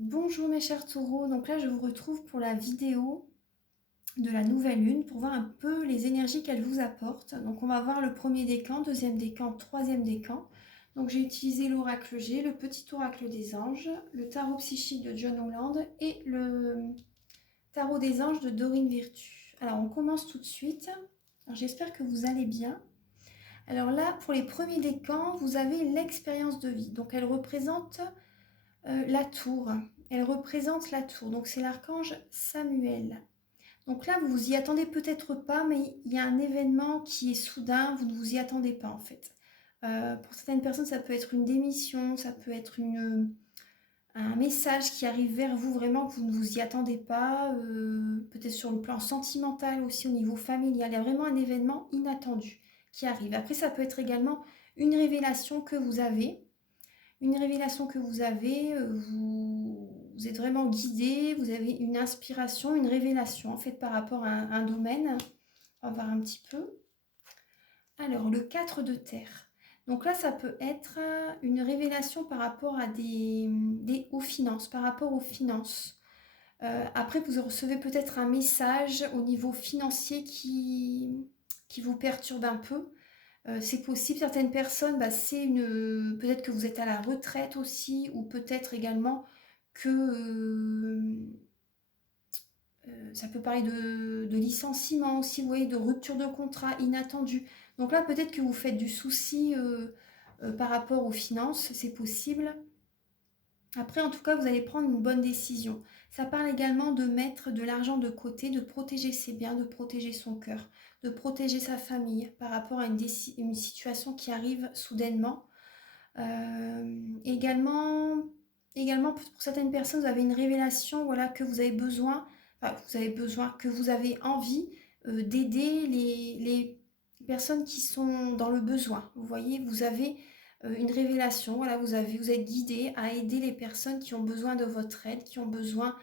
Bonjour mes chers taureaux, donc là je vous retrouve pour la vidéo de la nouvelle lune pour voir un peu les énergies qu'elle vous apporte. Donc on va voir le premier décan, deuxième décan, troisième décan. Donc j'ai utilisé l'oracle G, le petit oracle des anges, le tarot psychique de John Holland et le tarot des anges de Dorine Virtue. Alors on commence tout de suite. Alors j'espère que vous allez bien. Alors là pour les premiers décans, vous avez l'expérience de vie. Donc elle représente la tour. Elle représente la tour. Donc c'est l'archange Samuel. Donc là, vous vous y attendez peut-être pas, mais il y a un événement qui est soudain, vous ne vous y attendez pas en fait. Pour certaines personnes, ça peut être une démission, ça peut être un message qui arrive vers vous vraiment que vous ne vous y attendez pas, peut-être sur le plan sentimental aussi au niveau familial. Il y a vraiment un événement inattendu qui arrive. Après, ça peut être également une révélation que vous avez vous êtes vraiment guidé, vous avez une inspiration, une révélation en fait par rapport à un domaine. On va voir un petit peu. Alors, le 4 de terre. Donc là, ça peut être une révélation par rapport à aux finances, par rapport aux finances. Après, vous recevez peut-être un message au niveau financier qui vous perturbe un peu. C'est possible, certaines personnes, peut-être que vous êtes à la retraite aussi, ou peut-être également que ça peut parler de licenciement aussi, vous voyez, de rupture de contrat inattendue. Donc là, peut-être que vous faites du souci par rapport aux finances, c'est possible. Après, en tout cas, vous allez prendre une bonne décision. Ça parle également de mettre de l'argent de côté, de protéger ses biens, de protéger son cœur, de protéger sa famille par rapport à une situation qui arrive soudainement. Également, pour certaines personnes, vous avez une révélation, voilà, que vous avez besoin, que vous avez envie d'aider les personnes qui sont dans le besoin. Vous voyez, vous avez une révélation, voilà, vous êtes guidé à aider les personnes qui ont besoin de votre aide, qui ont besoin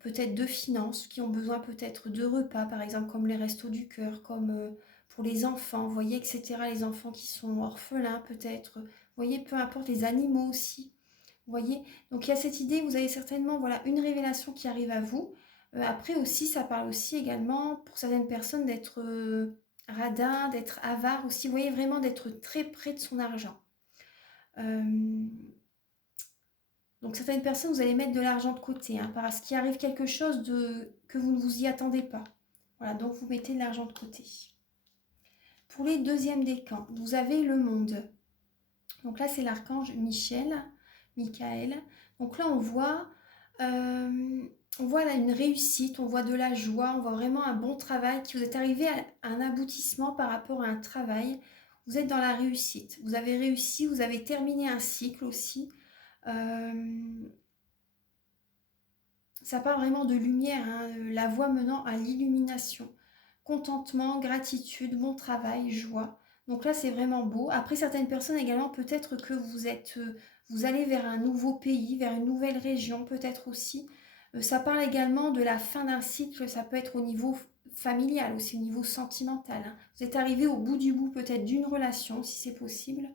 peut-être de finances, qui ont besoin peut-être de repas, par exemple, comme les restos du cœur, comme pour les enfants, vous voyez, etc. Les enfants qui sont orphelins, peut-être, vous voyez, peu importe, les animaux aussi, vous voyez. Donc il y a cette idée, vous avez certainement, voilà, une révélation qui arrive à vous. Après aussi, ça parle aussi également, pour certaines personnes, d'être radin, d'être avare aussi, vous voyez, vraiment d'être très près de son argent. Euh, donc certaines personnes, vous allez mettre de l'argent de côté, hein, parce qu'il arrive quelque chose que vous ne vous y attendez pas. Voilà, donc vous mettez de l'argent de côté. Pour les deuxièmes décans, vous avez le monde. Donc là, c'est l'archange Michael. Donc là, on voit là une réussite, on voit de la joie, on voit vraiment un bon travail, qui vous est arrivé à un aboutissement par rapport à un travail. Vous êtes dans la réussite. Vous avez réussi, vous avez terminé un cycle aussi. Euh, Ça parle vraiment de lumière, hein, la voie menant à l'illumination. Contentement, gratitude, bon travail, joie. Donc là, c'est vraiment beau. Après, certaines personnes également, peut-être que vous allez vers un nouveau pays, vers une nouvelle région, peut-être aussi. Ça parle également de la fin d'un cycle, ça peut être au niveau familial, aussi au niveau sentimental, hein. Vous êtes arrivé au bout du bout peut-être d'une relation, si c'est possible.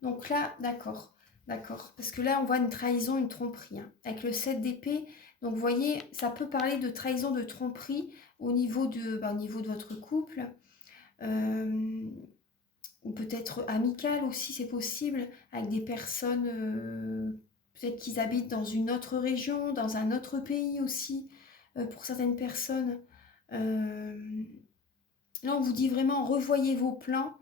Donc là, d'accord, d'accord. Parce que là, on voit une trahison, une tromperie, hein, avec le 7 d'épée. Donc vous voyez, ça peut parler de trahison, de tromperie au niveau de votre couple. Euh, ou peut-être amical aussi, c'est possible, avec des personnes, peut-être qu'ils habitent dans une autre région, dans un autre pays aussi, pour certaines personnes. Euh, Là, on vous dit vraiment, revoyez vos plans.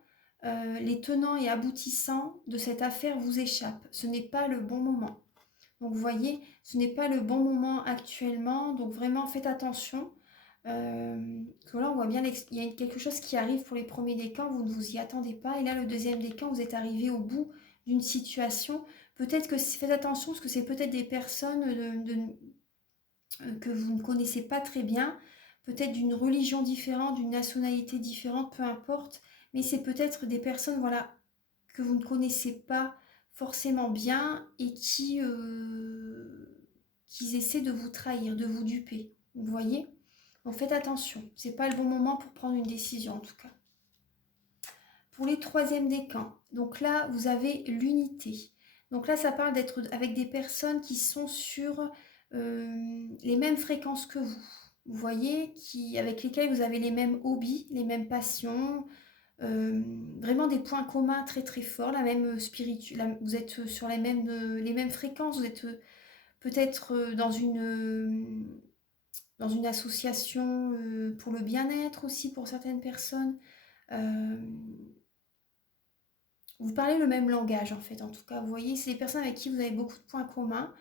Les tenants et aboutissants de cette affaire vous échappent. Ce n'est pas le bon moment. Donc, vous voyez, ce n'est pas le bon moment actuellement. Donc, vraiment, faites attention. Que là, on voit bien, il y a quelque chose qui arrive pour les premiers décans, vous ne vous y attendez pas. Et là, le deuxième décan, vous êtes arrivé au bout d'une situation. Peut-être que faites attention, parce que c'est peut-être des personnes que vous ne connaissez pas très bien, peut-être d'une religion différente, d'une nationalité différente, peu importe, mais c'est peut-être des personnes, voilà, que vous ne connaissez pas forcément bien et qui essaient de vous trahir, de vous duper. Vous voyez? Donc faites attention, c'est pas le bon moment pour prendre une décision en tout cas. Pour les troisièmes décans, donc là vous avez l'unité. Donc là, ça parle d'être avec des personnes qui sont sur les mêmes fréquences que vous. Vous voyez, avec lesquelles vous avez les mêmes hobbies, les mêmes passions, vraiment des points communs très très forts, la même vous êtes sur les mêmes fréquences, vous êtes peut-être dans une association pour le bien-être aussi pour certaines personnes. Euh, vous parlez le même langage en fait, en tout cas, vous voyez, c'est des personnes avec qui vous avez beaucoup de points communs.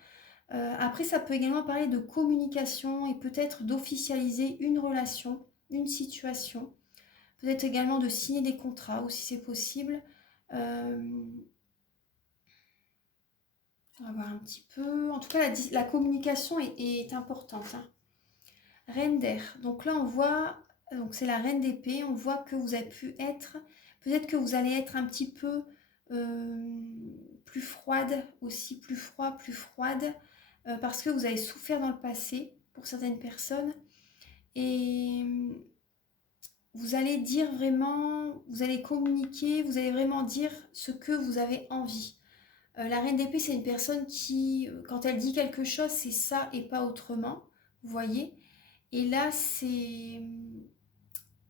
Après, ça peut également parler de communication et peut-être d'officialiser une relation, une situation. Peut-être également de signer des contrats aussi, c'est possible. Euh, on va voir un petit peu. En tout cas, la communication est importante, hein. Reine d'air. Donc là, on voit, donc c'est la reine d'épée. On voit que vous avez pu être, peut-être que vous allez être un petit peu euh, plus froide aussi, plus froid, plus froide, parce que vous avez souffert dans le passé pour certaines personnes. Et vous allez dire vraiment, vous allez communiquer, vous allez vraiment dire ce que vous avez envie. La reine d'épée, c'est une personne qui, quand elle dit quelque chose, c'est ça et pas autrement. Vous voyez? Et là,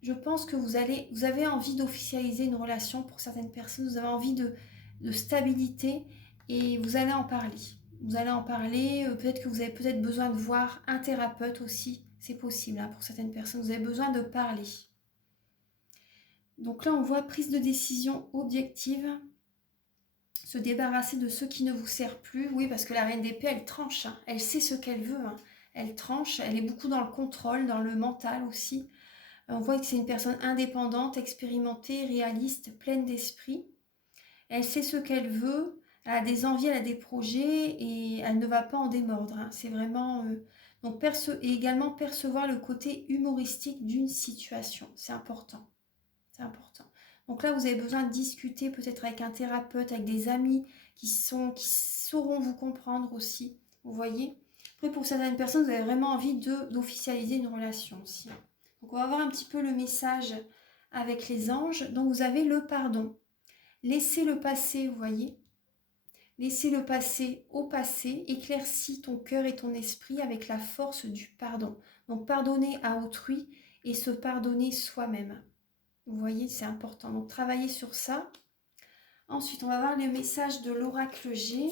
je pense que vous avez envie d'officialiser une relation pour certaines personnes, vous avez envie de stabilité et vous allez en parler. Vous allez en parler, peut-être que vous avez peut-être besoin de voir un thérapeute aussi, c'est possible hein, pour certaines personnes, vous avez besoin de parler. Donc là, on voit prise de décision objective, se débarrasser de ceux qui ne vous servent plus. Oui, parce que la reine d'épée, elle tranche, hein. Elle sait ce qu'elle veut, hein. Elle tranche, elle est beaucoup dans le contrôle, dans le mental aussi. On voit que c'est une personne indépendante, expérimentée, réaliste, pleine d'esprit. Elle sait ce qu'elle veut, elle a des envies, elle a des projets et elle ne va pas en démordre, hein. C'est vraiment... donc et également percevoir le côté humoristique d'une situation. C'est important. C'est important. Donc là, vous avez besoin de discuter peut-être avec un thérapeute, avec des amis qui sauront vous comprendre aussi. Vous voyez? Après, pour certaines personnes, vous avez vraiment envie d'officialiser une relation aussi. Donc, on va voir un petit peu le message avec les anges. Donc, vous avez le pardon. Laissez le passé, vous voyez? Laissez le passé au passé. Éclaircis ton cœur et ton esprit avec la force du pardon. Donc, pardonner à autrui et se pardonner soi-même. Vous voyez, c'est important. Donc, travaillez sur ça. Ensuite, on va voir les messages de l'oracle G.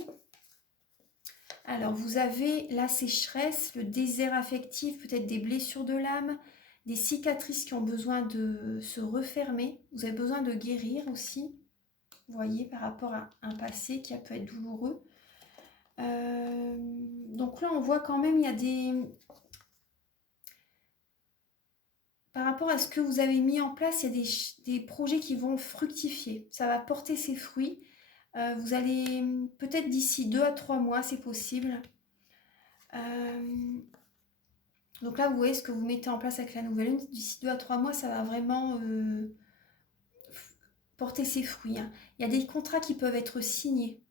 Alors, vous avez la sécheresse, le désert affectif, peut-être des blessures de l'âme, des cicatrices qui ont besoin de se refermer. Vous avez besoin de guérir aussi, vous voyez, par rapport à un passé qui peut être douloureux. Donc là, on voit quand même, il y a par rapport à ce que vous avez mis en place, il y a des projets qui vont fructifier. Ça va porter ses fruits. Vous allez, peut-être d'ici 2 à 3 mois, c'est possible. Donc là, vous voyez ce que vous mettez en place avec la nouvelle lune. D'ici 2 à 3 mois, ça va vraiment porter ses fruits, hein. Il y a des contrats qui peuvent être signés.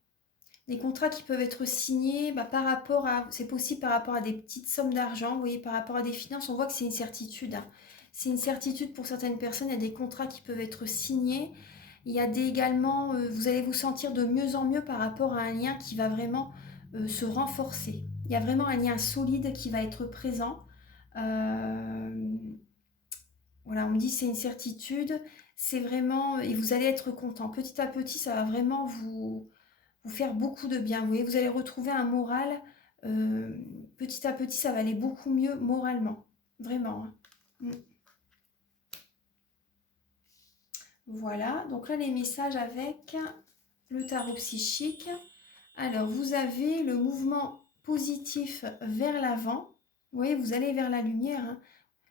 Des contrats qui peuvent être signés par rapport à... C'est possible par rapport à des petites sommes d'argent, vous voyez, par rapport à des finances. On voit que c'est une certitude, hein. C'est une certitude pour certaines personnes. Il y a des contrats qui peuvent être signés. Il y a également... vous allez vous sentir de mieux en mieux par rapport à un lien qui va vraiment se renforcer. Il y a vraiment un lien solide qui va être présent. Voilà, on me dit c'est une certitude. C'est vraiment... Et vous allez être content. Petit à petit, ça va vraiment vous faire beaucoup de bien. Vous voyez, vous allez retrouver un moral. Petit à petit, ça va aller beaucoup mieux moralement. Vraiment, hein. Voilà, donc là, les messages avec le tarot psychique. Alors, vous avez le mouvement positif vers l'avant. Vous voyez, vous allez vers la lumière, hein.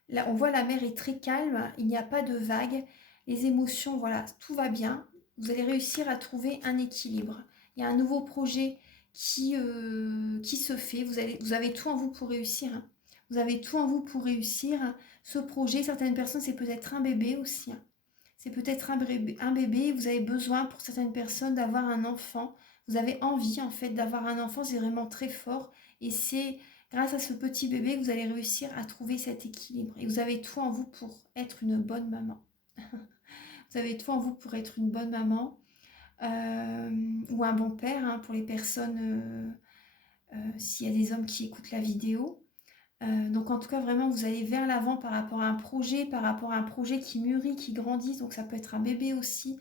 Là, on voit la mer est très calme, il n'y a pas de vagues. Les émotions, voilà, tout va bien. Vous allez réussir à trouver un équilibre. Il y a un nouveau projet qui se fait. Vous avez tout en vous pour réussir, hein. Vous avez tout en vous pour réussir ce projet. Certaines personnes, c'est peut-être un bébé aussi, hein. C'est peut-être un bébé. Vous avez besoin, pour certaines personnes, d'avoir un enfant. Vous avez envie, en fait, d'avoir un enfant. C'est vraiment très fort. Et c'est grâce à ce petit bébé que vous allez réussir à trouver cet équilibre. Et vous avez tout en vous pour être une bonne maman. Vous avez tout en vous pour être une bonne maman. ou un bon père hein, pour les personnes, s'il y a des hommes qui écoutent la vidéo. Donc en tout cas, vraiment, vous allez vers l'avant par rapport à un projet qui mûrit, qui grandit. Donc ça peut être un bébé aussi,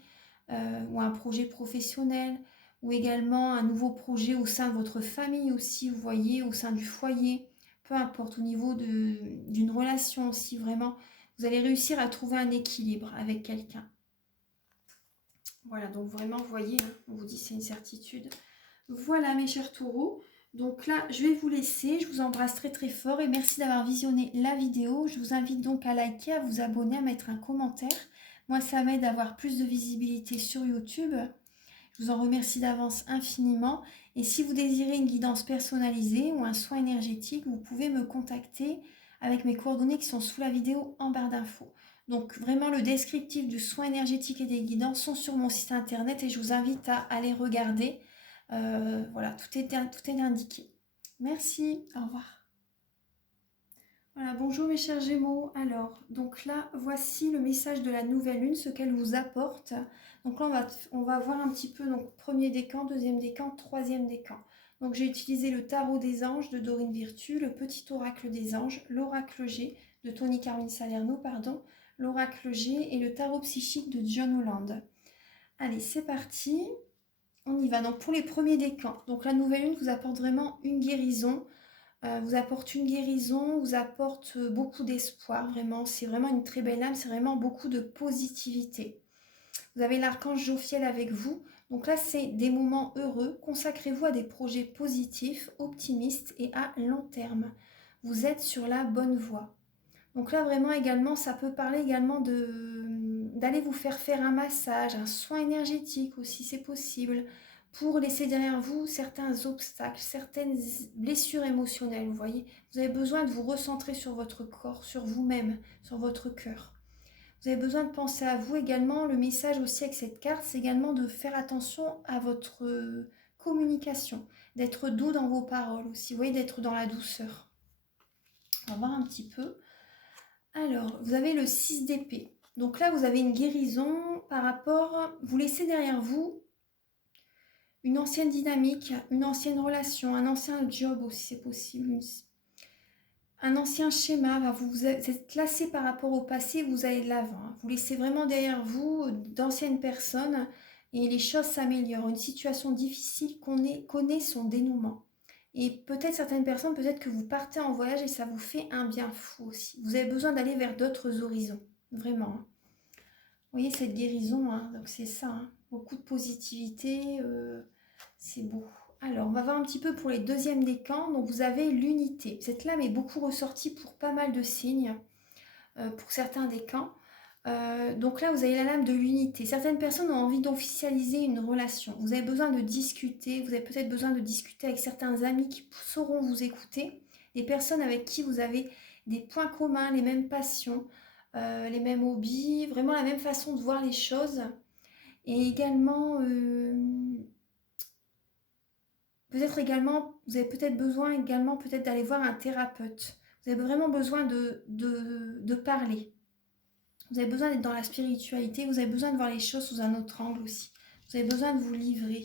ou un projet professionnel, ou également un nouveau projet au sein de votre famille aussi, vous voyez, au sein du foyer. Peu importe, au niveau d'une relation aussi, vraiment, vous allez réussir à trouver un équilibre avec quelqu'un. Voilà, donc vraiment, vous voyez, hein, on vous dit c'est une certitude. Voilà mes chers taureaux. Donc là, je vais vous laisser. Je vous embrasse très très fort et merci d'avoir visionné la vidéo. Je vous invite donc à liker, à vous abonner, à mettre un commentaire. Moi, ça m'aide à avoir plus de visibilité sur YouTube. Je vous en remercie d'avance infiniment. Et si vous désirez une guidance personnalisée ou un soin énergétique, vous pouvez me contacter avec mes coordonnées qui sont sous la vidéo en barre d'infos. Donc vraiment le descriptif du soin énergétique et des guidances sont sur mon site internet et je vous invite à aller regarder. Voilà, tout est indiqué. Merci, au revoir. Voilà, bonjour mes chers Gémeaux. Alors, donc là, voici le message de la nouvelle lune, ce qu'elle vous apporte. Donc là, on va voir un petit peu, donc premier décan, deuxième décan, troisième décan. Donc j'ai utilisé le tarot des anges de Dorine Virtue, le petit oracle des anges, l'oracle G de Tony Carmine Salerno, pardon, l'oracle G et le tarot psychique de John Holland. Allez, c'est parti. On y va. Donc pour les premiers décans, donc la nouvelle lune vous apporte vraiment une guérison. Vous apporte une guérison, vous apporte beaucoup d'espoir, vraiment. C'est vraiment une très belle âme, c'est vraiment beaucoup de positivité. Vous avez l'archange Jophiel avec vous. Donc là, c'est des moments heureux. Consacrez-vous à des projets positifs, optimistes et à long terme. Vous êtes sur la bonne voie. Donc là, vraiment également, ça peut parler également d'aller vous faire un massage, un soin énergétique aussi, c'est possible, pour laisser derrière vous certains obstacles, certaines blessures émotionnelles, vous voyez. Vous avez besoin de vous recentrer sur votre corps, sur vous-même, sur votre cœur. Vous avez besoin de penser à vous également. Le message aussi avec cette carte, c'est également de faire attention à votre communication, d'être doux dans vos paroles aussi, vous voyez, d'être dans la douceur. On va voir un petit peu. Alors, vous avez le 6 d'épée. Donc là, vous avez une guérison par rapport... Vous laissez derrière vous une ancienne dynamique, une ancienne relation, un ancien job aussi, c'est possible. Un ancien schéma. Vous êtes classé par rapport au passé, vous allez de l'avant. Vous laissez vraiment derrière vous d'anciennes personnes et les choses s'améliorent. Une situation difficile connaît son dénouement. Et peut-être certaines personnes, peut-être que vous partez en voyage et ça vous fait un bien fou aussi. Vous avez besoin d'aller vers d'autres horizons, vraiment. Vous voyez cette guérison, hein, donc c'est ça, hein, beaucoup de positivité, c'est beau. Alors, on va voir un petit peu pour les deuxièmes décans. Donc, vous avez l'unité. Cette lame est beaucoup ressortie pour pas mal de signes, pour certains décans. Donc là, vous avez la lame de l'unité. Certaines personnes ont envie d'officialiser une relation. Vous avez besoin de discuter. Vous avez peut-être besoin de discuter avec certains amis qui sauront vous écouter. Des personnes avec qui vous avez des points communs, les mêmes passions, les mêmes hobbies, vraiment la même façon de voir les choses. Et également, peut-être également, vous avez peut-être besoin également peut-être d'aller voir un thérapeute. Vous avez vraiment besoin de parler. Vous avez besoin d'être dans la spiritualité, vous avez besoin de voir les choses sous un autre angle aussi. Vous avez besoin de vous livrer.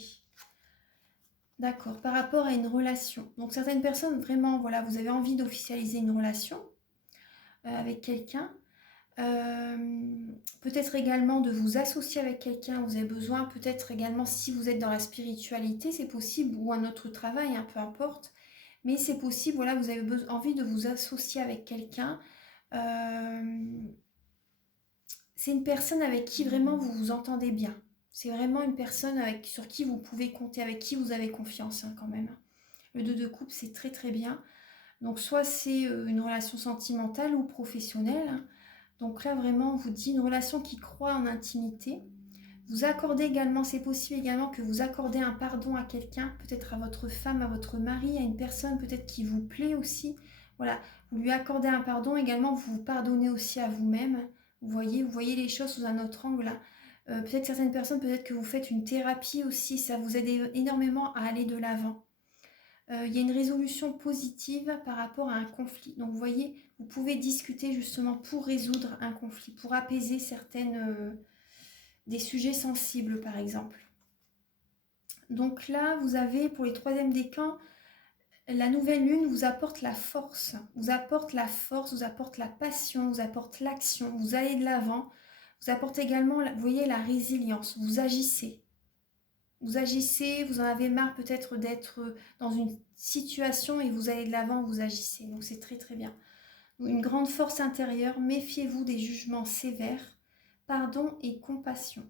D'accord, par rapport à une relation. Donc certaines personnes, vraiment, voilà, vous avez envie d'officialiser une relation avec quelqu'un. Peut-être également de vous associer avec quelqu'un. Vous avez besoin, peut-être également, si vous êtes dans la spiritualité, c'est possible, ou un autre travail, hein, peu importe. Mais c'est possible, voilà, vous avez envie de vous associer avec quelqu'un. C'est une personne avec qui vraiment vous vous entendez bien. C'est vraiment une personne sur qui vous pouvez compter, avec qui vous avez confiance hein, quand même. Le 2 de coupe, c'est très très bien. Donc soit c'est une relation sentimentale ou professionnelle. Donc là vraiment, on vous dit une relation qui croit en intimité. Vous accordez également, c'est possible également que vous accordez un pardon à quelqu'un, peut-être à votre femme, à votre mari, à une personne peut-être qui vous plaît aussi. Voilà, vous lui accordez un pardon, également vous vous pardonnez aussi à vous-même. Vous voyez les choses sous un autre angle. Peut-être certaines personnes, peut-être que vous faites une thérapie aussi, ça vous aide énormément à aller de l'avant. Il y a une résolution positive par rapport à un conflit. Donc vous voyez, vous pouvez discuter justement pour résoudre un conflit, pour apaiser des sujets sensibles par exemple. Donc là, vous avez pour les troisièmes décans, la nouvelle lune vous apporte la force, vous apporte la force, vous apporte la passion, vous apporte l'action, vous allez de l'avant, vous apporte également, vous voyez, la résilience, vous agissez. Vous agissez, vous en avez marre peut-être d'être dans une situation et vous allez de l'avant, vous agissez. Donc c'est très très bien. Une grande force intérieure, méfiez-vous des jugements sévères, pardon et compassion.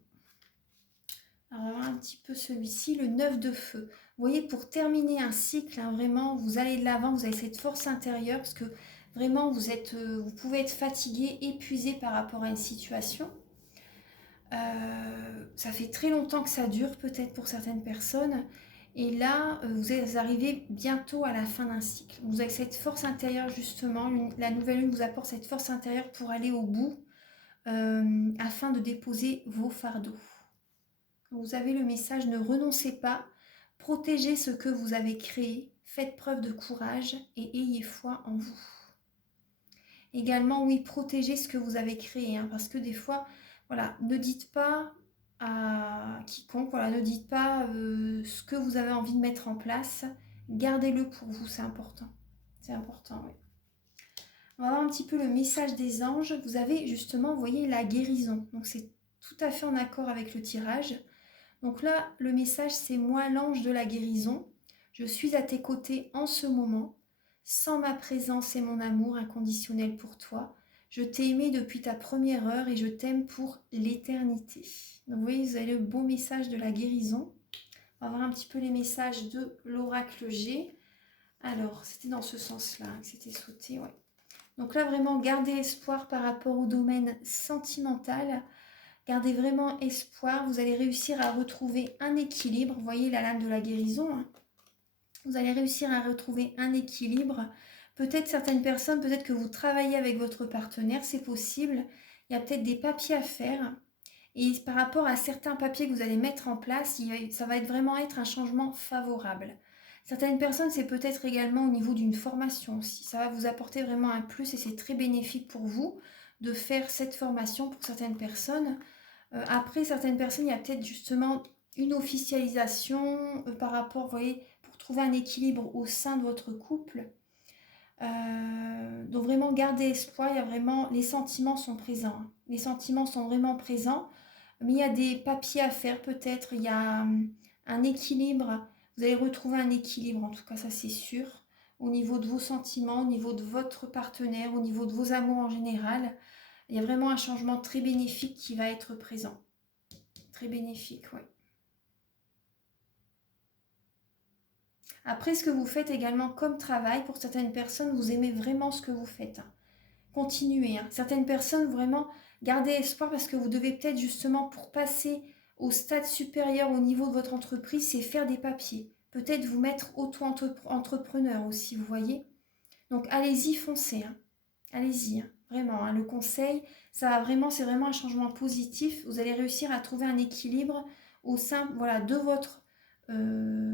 Alors on va voir un petit peu celui-ci, le 9 de feu. Vous voyez, pour terminer un cycle, hein, vraiment, vous allez de l'avant, vous avez cette force intérieure parce que vraiment, vous pouvez être fatigué, épuisé par rapport à une situation. Ça fait très longtemps que ça dure, peut-être pour certaines personnes. Et là, vous arrivez bientôt à la fin d'un cycle. Vous avez cette force intérieure, justement. La nouvelle lune vous apporte cette force intérieure pour aller au bout, afin de déposer vos fardeaux. Vous avez le message, ne renoncez pas, protégez ce que vous avez créé, faites preuve de courage et ayez foi en vous. Également, oui, protégez ce que vous avez créé, hein, parce que des fois, voilà, ne dites pas à quiconque, voilà, ne dites pas ce que vous avez envie de mettre en place, gardez-le pour vous, c'est important. C'est important, oui. On va voir un petit peu le message des anges. Vous avez justement, vous voyez, la guérison. Donc c'est tout à fait en accord avec le tirage. Donc là, le message, c'est moi, l'ange de la guérison. Je suis à tes côtés en ce moment. Sans ma présence et mon amour inconditionnel pour toi, je t'ai aimé depuis ta première heure et je t'aime pour l'éternité. Donc vous voyez, vous avez le beau message de la guérison. On va voir un petit peu les messages de l'oracle G. Alors, c'était dans ce sens-là que c'était sauté, ouais. Donc là, vraiment, gardez espoir par rapport au domaine sentimental. Gardez vraiment espoir, vous allez réussir à retrouver un équilibre. Vous voyez la lame de la guérison, hein. Vous allez réussir à retrouver un équilibre. Peut-être certaines personnes, peut-être que vous travaillez avec votre partenaire, c'est possible. Il y a peut-être des papiers à faire. Et par rapport à certains papiers que vous allez mettre en place, ça va vraiment être un changement favorable. Certaines personnes, c'est peut-être également au niveau d'une formation aussi. Ça va vous apporter vraiment un plus et c'est très bénéfique pour vous de faire cette formation pour certaines personnes. Après, certaines personnes, il y a peut-être justement une officialisation par rapport, vous voyez, pour trouver un équilibre au sein de votre couple. Donc vraiment, gardez espoir, il y a vraiment, les sentiments sont présents, hein. Les sentiments sont vraiment présents, mais il y a des papiers à faire peut-être, il y a un équilibre, vous allez retrouver un équilibre, en tout cas ça c'est sûr, au niveau de vos sentiments, au niveau de votre partenaire, au niveau de vos amours en général. Il y a vraiment un changement très bénéfique qui va être présent. Très bénéfique, oui. Après, ce que vous faites également comme travail, pour certaines personnes, vous aimez vraiment ce que vous faites. Continuez, hein. Certaines personnes, vraiment, gardez espoir parce que vous devez peut-être justement, pour passer au stade supérieur au niveau de votre entreprise, c'est faire des papiers. Peut-être vous mettre auto-entrepreneur aussi, vous voyez. Donc, allez-y, foncez, hein. Allez-y, hein. Vraiment, hein. Le conseil, ça va vraiment, c'est vraiment un changement positif. Vous allez réussir à trouver un équilibre au sein, voilà, de votre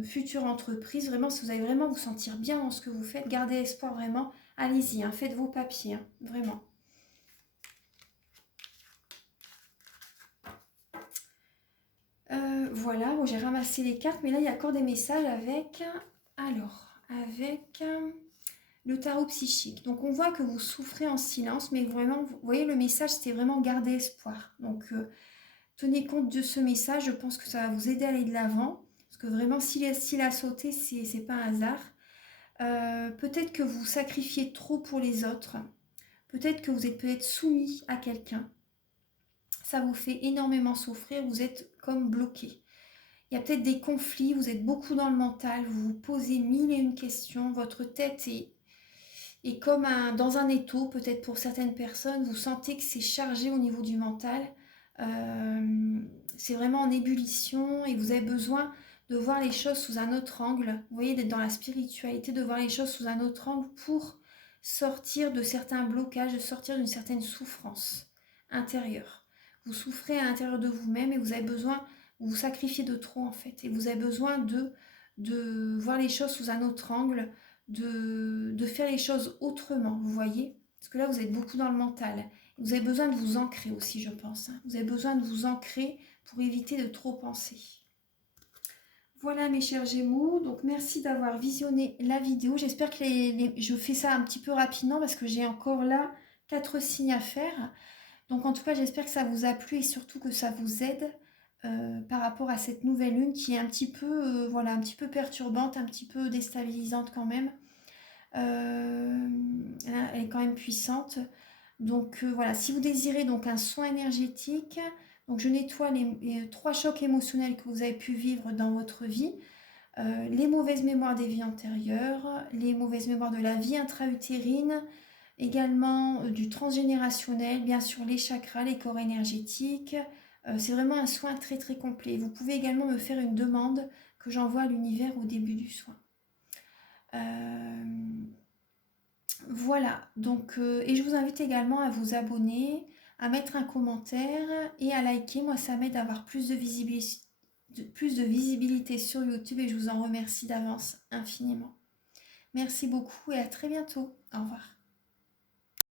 future entreprise. Vraiment, si vous allez vraiment vous sentir bien dans ce que vous faites, gardez espoir vraiment. Allez-y, hein, faites vos papiers, hein, vraiment. Voilà, bon, j'ai ramassé les cartes, mais là, il y a encore des messages avec... Alors, avec... le tarot psychique. Donc on voit que vous souffrez en silence, mais vraiment, vous voyez, le message, c'était vraiment garder espoir. Donc tenez compte de ce message, je pense que ça va vous aider à aller de l'avant. Parce que vraiment, s'il a sauté, c'est pas un hasard. Peut-être que vous sacrifiez trop pour les autres. Peut-être que vous êtes peut-être soumis à quelqu'un. Ça vous fait énormément souffrir, vous êtes comme bloqué. Il y a peut-être des conflits, vous êtes beaucoup dans le mental, vous vous posez mille et une questions, votre tête est comme dans un étau, peut-être pour certaines personnes, vous sentez que c'est chargé au niveau du mental. C'est vraiment en ébullition et vous avez besoin de voir les choses sous un autre angle. Vous voyez, d'être dans la spiritualité, de voir les choses sous un autre angle pour sortir de certains blocages, de sortir d'une certaine souffrance intérieure. Vous souffrez à l'intérieur de vous-même et vous avez besoin, vous vous sacrifiez de trop en fait. Et vous avez besoin de voir les choses sous un autre angle, de faire les choses autrement, vous voyez. Parce que là, vous êtes beaucoup dans le mental. Vous avez besoin de vous ancrer aussi, je pense, hein. Vous avez besoin de vous ancrer pour éviter de trop penser. Voilà mes chers Gémeaux, donc merci d'avoir visionné la vidéo. J'espère que je fais ça un petit peu rapidement parce que j'ai encore là 4 signes à faire. Donc en tout cas, j'espère que ça vous a plu et surtout que ça vous aide par rapport à cette nouvelle lune qui est un petit peu, voilà, un petit peu perturbante, un petit peu déstabilisante quand même. Euh, Elle est quand même puissante. Donc voilà, si vous désirez donc un soin énergétique, donc je nettoie les 3 chocs émotionnels que vous avez pu vivre dans votre vie. Les mauvaises mémoires des vies antérieures, les mauvaises mémoires de la vie intra-utérine, également du transgénérationnel, bien sûr les chakras, les corps énergétiques. C'est vraiment un soin très très complet. Vous pouvez également me faire une demande que j'envoie à l'univers au début du soin. Euh, voilà, donc, et je vous invite également à vous abonner, à mettre un commentaire et à liker. Moi, ça m'aide à avoir plus de visibilité sur YouTube et je vous en remercie d'avance infiniment. Merci beaucoup et à très bientôt. Au revoir.